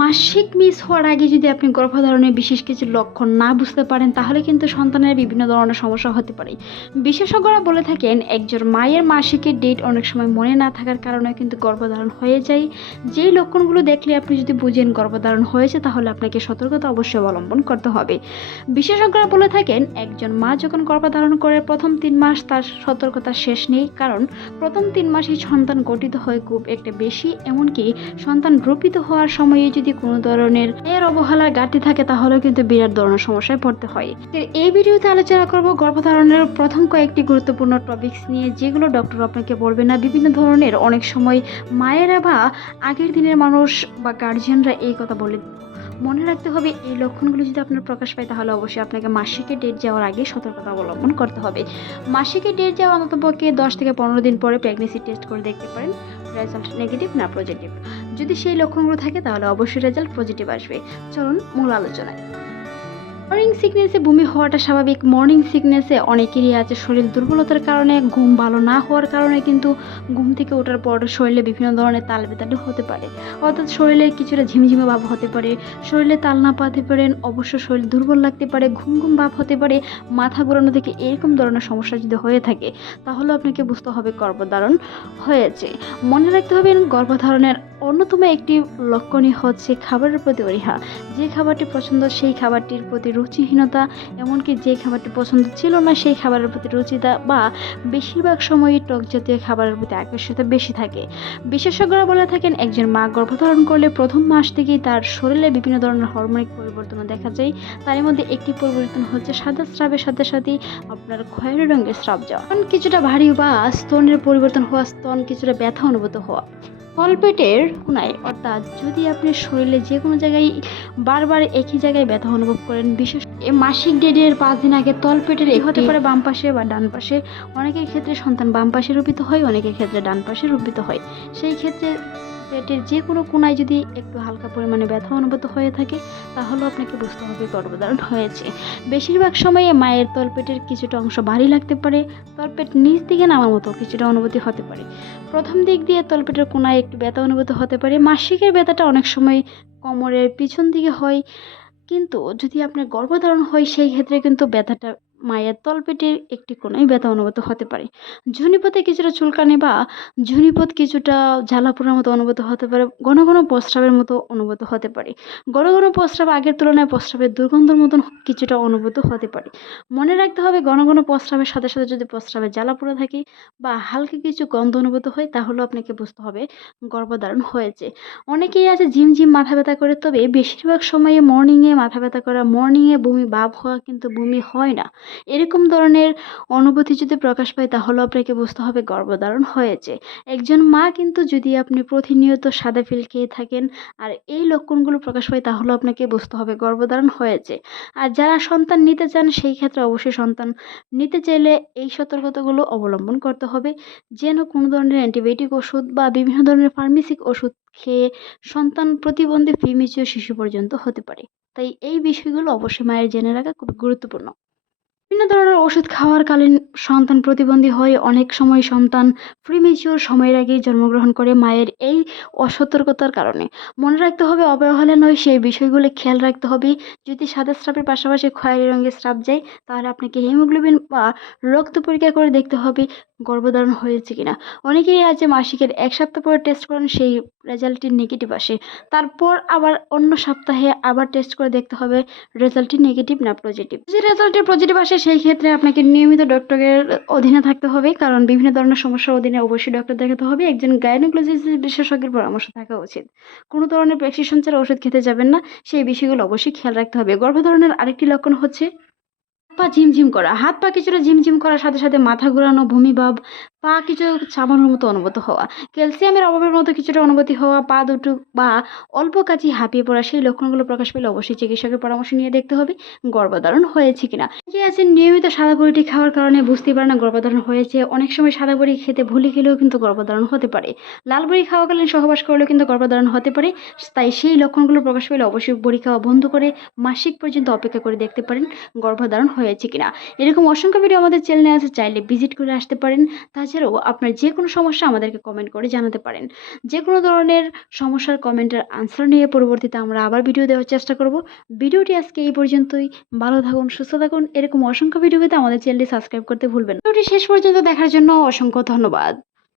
মাসিক মিস হওয়ার আগে যদি আপনি গর্ভধারণের বিশেষ কিছু লক্ষণ না বুঝতে পারেন তাহলে কিন্তু সন্তানের বিভিন্ন ধরনের সমস্যা হতে পারে। বিশেষজ্ঞরা বলে থাকেন একজন মায়ের মাসিকের ডেট অনেক সময় মনে না থাকার কারণে কিন্তু গর্ভধারণ হয়ে যায়। যেই লক্ষণগুলো দেখলে আপনি যদি বুঝেন গর্ভধারণ হয়েছে তাহলে আপনাকে সতর্কতা অবশ্যই অবলম্বন করতে হবে। বিশেষজ্ঞরা বলে থাকেন একজন মা যখন গর্ভধারণ করে প্রথম ৩ মাস তার সতর্কতা শেষ নেই, কারণ প্রথম ৩ মাসেই সন্তান গঠিত হয় খুব একটা বেশি, এমনকি সন্তান রূপিত হওয়ার সময়ে যদি কোনো ধরনের এর অবহেলার ঘাটতি থাকে তাহলেও কিন্তু বিরাট ধরনের সমস্যায় পড়তে হয়। এই ভিডিওতে আলোচনা করব গর্ভধারণের প্রথম কয়েকটি গুরুত্বপূর্ণ টপিকস নিয়ে, যেগুলো ডক্টর আপনাকে বলবে না। বিভিন্ন ধরনের অনেক সময় মায়েরা বা আগের দিনের মানুষ বা গার্জিয়ানরা এই কথা বলে। মনে রাখতে হবে এই লক্ষণগুলো যদি আপনার প্রকাশ পায় তাহলে অবশ্যই আপনাকে মাসিকের ডেট যাওয়ার আগে সতর্কতা অবলম্বন করতে হবে। মাসিকের ডেট যাওয়া অন্ততপক্ষে 10 থেকে 15 দিন পরে প্রেগনেন্সি টেস্ট করে দেখতে পারেন রেজাল্ট নেগেটিভ না পজিটিভ। যদি সেই লক্ষণগুলো থাকে তাহলে অবশ্যই রেজাল্ট পজিটিভ আসবে। চলুন মূল আলোচনায়। মর্নিং সিকনেসে বমি হওয়াটা স্বাভাবিক। মর্নিং সিকনেসে অনেকেরই আছে শরীর দুর্বলতার কারণে, ঘুম ভালো না হওয়ার কারণে কিন্তু ঘুম থেকে ওঠার পর শরীরে বিভিন্ন ধরনের তাল বেতালি হতে পারে, অর্থাৎ শরীরে কিছুটা ঝিমঝিমে ভাব হতে পারে, শরীরে তাল না পাতে পারেন, অবশ্য শরীর দুর্বল লাগতে পারে, ঘুম ঘুম ভাব হতে পারে, মাথা ঘোরানো থেকে এরকম ধরনের সমস্যা যদি হয়ে থাকে তাহলে আপনাকে বুঝতে হবে গর্ভধারণ হয়েছে। মনে রাখতে হবে গর্ভধারণের অন্যতম একটি লক্ষণই হচ্ছে খাবারের প্রতি অনীহা। যে খাবারটি পছন্দ সেই খাবারটির প্রতি রুচিহীনতা, এমনকি যে খাবারটি পছন্দ ছিল না সেই খাবারের প্রতি রুচিতা বা বেশিরভাগ সময়ই টক জাতীয় খাবারের প্রতি আকর্ষিত বেশি থাকে। বিশেষজ্ঞরা বলে থাকেন একজন মা গর্ভধারণ করলে প্রথম মাস থেকেই তার শরীরে বিভিন্ন ধরনের হরমোনিক পরিবর্তন দেখা যায়। তার মধ্যে একটি পরিবর্তন হচ্ছে সাদা স্রাবের সাথে সাথে আপনার খয়েরি রঙের স্রাব যাওয়া, কিছুটা ভারী বা স্তনের পরিবর্তন হওয়া, স্তন কিছুটা ব্যথা অনুভূত হওয়া, তলপেটের কোনায়, অর্থাৎ যদি আপনি শরীরে যে কোনো জায়গায় বারবার একই জায়গায় ব্যথা অনুভব করেন, বিশেষ মাসিক ডেটের 5 দিন আগে তলপেটের হতে পারে বাম পাশে বা ডান পাশে। অনেকের ক্ষেত্রে সন্তান বাম পাশে রূপিত হয়, অনেকের ক্ষেত্রে ডান পাশে রূপিত হয়। সেই ক্ষেত্রে পেটের যে কোনো কোনায় যদি একটু হালকা পরিমাণে ব্যথা অনুভূত হয়ে থাকে তাহলেও আপনাকে বুঝতে হবে গর্ভধারণ হয়েছে। বেশিরভাগ সময়ে মায়ের তলপেটের কিছুটা অংশ ভারী লাগতে পারে, তলপেট নিচ দিকে নামার মতো কিছুটা অনুভূতি হতে পারে। প্রথম দিক দিয়ে তলপেটের কোনায় একটু ব্যথা অনুভূত হতে পারে। মাসিকের ব্যথাটা অনেক সময় কোমরের পিছন দিকে হয়, কিন্তু যদি আপনার গর্ভধারণ হয় সেই ক্ষেত্রে কিন্তু ব্যথাটা মায়ের তলপেটের একটি কোণায় ব্যথা অনুভূত হতে পারে। ঝুনিপথে কিছুটা চুলকানি বা ঝুনিপথ কিছুটা জ্বালাপোড়ার মতো অনুভূত হতে পারে। ঘন ঘন প্রস্রাবের মতো অনুভূত হতে পারে। ঘন ঘন প্রস্রাব আগের তুলনায় প্রস্রাবের দুর্গন্ধর মতন কিছুটা অনুভূত হতে পারে। মনে রাখতে হবে ঘন ঘন প্রস্রাবের সাথে সাথে যদি প্রস্রাবে জ্বালাপোড়া থাকে বা হালকা কিছু গন্ধ অনুভূত হয় তাহলেও আপনাকে বুঝতে হবে গর্ভধারণ হয়েছে। অনেকেই আছে ঝিমঝিম মাথা ব্যথা করে, তবে বেশিরভাগ সময়ে মর্নিংয়ে মাথা ব্যথা করা, মর্নিংয়ে বমি ভাব হওয়া কিন্তু বমি হয় না, এরকম ধরনের অনুভূতি যদি প্রকাশ পায় তাহলে আপনাকে বুঝতে হবে গর্ভধারণ হয়েছে। একজন মা কিন্তু যদি আপনি প্রতিনিয়ত সাদা পিল খেয়ে থাকেন আর এই লক্ষণগুলো প্রকাশ পায় তাহলে আপনাকে বুঝতে হবে গর্ভধারণ হয়েছে। আর যারা সন্তান নিতে চান সেই ক্ষেত্রে অবশ্যই সন্তান নিতে চাইলে এই সতর্কতাগুলো অবলম্বন করতে হবে, যেন কোনো ধরনের অ্যান্টিবায়োটিক ওষুধ বা বিভিন্ন ধরনের ফার্মেসিক ওষুধ খেয়ে সন্তান প্রতিবন্ধী প্রিমেচিওর শিশু পর্যন্ত হতে পারে। তাই এই বিষয়গুলো অবশ্যই মায়ের জেনে রাখা খুব গুরুত্বপূর্ণ। বিভিন্ন ধরনের ওষুধ খাওয়ার কালীন সন্তান প্রতিবন্ধী হয়, অনেক সময় সন্তান প্রিমেচিওর সময়ের আগেই জন্মগ্রহণ করে মায়ের এই অসতর্কতার কারণে। মনে রাখতে হবে অবহেলা নয়, সেই বিষয়গুলো খেয়াল রাখতে হবে। যদি সাদা স্রাবের পাশাপাশি খয়েরি রঙের স্রাব যায় তাহলে আপনাকে হিমোগ্লোবিন বা রক্ত পরীক্ষা করে দেখতে হবে গর্ভধারণ হয়েছে কিনা। অনেকেরই আছে মাসিকের 1 সপ্তাহ পরে টেস্ট করেন সেই রেজাল্টটি নেগেটিভ আসে, তারপর আবার অন্য সপ্তাহে আবার টেস্ট করে দেখতে হবে রেজাল্টটি নেগেটিভ না পজিটিভ। যে রেজাল্টটি পজিটিভ আসে সেই ক্ষেত্রে আপনাকে নিয়মিত ডক্টরের অধীনে থাকতে হবে, কারণ বিভিন্ন ধরনের সমস্যার অধীনে অবশ্যই ডক্টর দেখাতে হবে। একজন গাইনোকোলজিস্ট বিশেষজ্ঞের পরামর্শ থাকা উচিত। কোনো ধরনের প্রেসক্রিপশন ছাড়া ওষুধ খেতে যাবেন না, সেই বিষয়গুলো অবশ্যই খেয়াল রাখতে হবে। গর্ভধারণের আরেকটি লক্ষণ হচ্ছে পা ঝিমঝিম করা, হাত পা কিছুটা ঝিমঝিম করার সাথে সাথে মাথা ঘোরানো, বমি ভাব, পা কিছু চাবানোর মতো অনুভূত হওয়া, ক্যালসিয়ামের অভাবের মতো কিছুটা অনুভূতি হওয়া, পা দুটো বা অল্প কাছে হাঁপিয়ে পড়া, সেই লক্ষণগুলো প্রকাশ পেলে অবশ্যই চিকিৎসকের পরামর্শ নিয়ে দেখতে হবে গর্ভধারণ হয়েছে কিনা। যে আছে নিয়মিত সাদা বড়িটি খাওয়ার কারণে বুঝতে পারে না গর্ভধারণ হয়েছে। অনেক সময় সাদা বড়ি খেতে ভুলে গেলেও কিন্তু গর্ভধারণ হতে পারে। লাল বড়ি খাওয়াকালীন সহবাস করলেও কিন্তু গর্ভধারণ হতে পারে। তাই সেই লক্ষণগুলো প্রকাশ পেলে অবশ্যই বড়ি খাওয়া বন্ধ করে মাসিক পর্যন্ত অপেক্ষা করে দেখতে পারেন গর্ভধারণ হয়েছে কিনা। এরকম অসংখ্য ভিডিও আমাদের চ্যানেলে আছে, চাইলে ভিজিট করে আসতে পারেন। তাছাড়া তাছাড়াও আপনার যে কোনো সমস্যা আমাদেরকে কমেন্ট করে জানাতে পারেন। যে কোনো ধরনের সমস্যার কমেন্টের আনসার নিয়ে পরবর্তীতে আমরা আবার ভিডিও দেওয়ার চেষ্টা করব। ভিডিওটি আজকে এই পর্যন্তই। ভালো থাকুন, সুস্থ থাকুন। এরকম অসংখ্য ভিডিও পেতে আমাদের চ্যানেলটি সাবস্ক্রাইব করতে ভুলবেন না। ভিডিওটি শেষ পর্যন্ত দেখার জন্য অসংখ্য ধন্যবাদ।